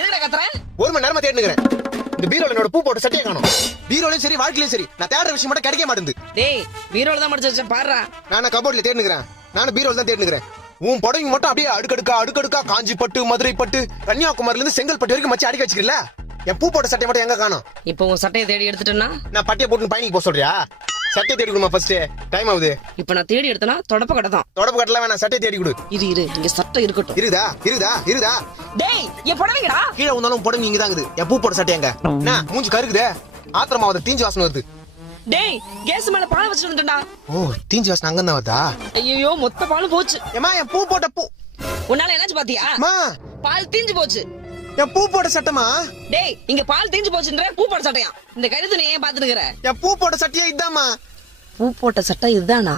என்னடா கத்துற? ஒரு மணி நேரமா தேடினுக்கிறேன். இந்த பீரோல என்னோட பூ போட்ட சட்டையை காணோம். பீரோலயும் சரி வாழ்க்கையிலும் சரி நான் தேடுற விஷயம் மட்டும் கிடைக்க மாட்டேங்குது. டேய் பீரோல தான் மடிச்சு வச்சேன் பாருடா. நான் கபோர்ட்ல தேடினுக்கிறேன். நானும் பீரோல தான் தேடினுக்கிறேன். உன் புடவைங்க மட்டும் அப்படியே அடுக்கடுக்கா காஞ்சி பட்டு, மதுரை பட்டு, கன்னியாகுமரியில இருந்து செங்கல்பட்டு வரைக்கும் மச்சி அடிக்க வச்சிருக்கல. என் பூ போட்ட சட்டை மட்டும் எங்க காணோம்? இப்போ உன் சட்டையை தேடி எடுத்துட்டேன்னா நான் பட்டியை போட்டு பயணிக்கு போக சொல்றியா? சட்டையை தேடி கொடுமா ஃபர்ஸ்ட். டைம் ஆகுது. இப்போ நான் தேடி எடுத்தனா தொடப்ப கடை தான். தொடப்பு கட்டல வேணாம், சட்டையை தேடி கொடு. இரு இங்க சட்டை இருக்கட்டும். இருக்குதா. டேய் என் புடவைங்கடா. கீழே வந்தாலும் புடவை இங்க தான் இருக்குது. என் பூ போட்ட சட்டை எங்க? என்ன மூஞ்சி கருக்குதே? ஆத்திரமா வந்து தீஞ்சு வாசனை வருது. டேய் கேஸ் மேல பால் வச்சிட்டு வந்துட்டேன்டா. ஓ தீஞ்சு வாசனை அங்க தான் வருதா? ஐயோ மொத்த பாலும் போச்சு. ஏமா என் பூ போட்ட பூ உன்னால என்னாச்சு பாத்தியா? மா பால் தீஞ்சு போச்சு. என் பூ போட்ட சட்டமா? டேய் இங்க பால் தீஞ்சு போச்சுன்ற பூ போட்ட சட்டையா? இந்த கழுத்து நீ ஏன் பாத்துட்டு இருக்கற? என் பூ போட்ட சட்டையே இதாமா. பூ போட்ட சட்டை இதுதானா?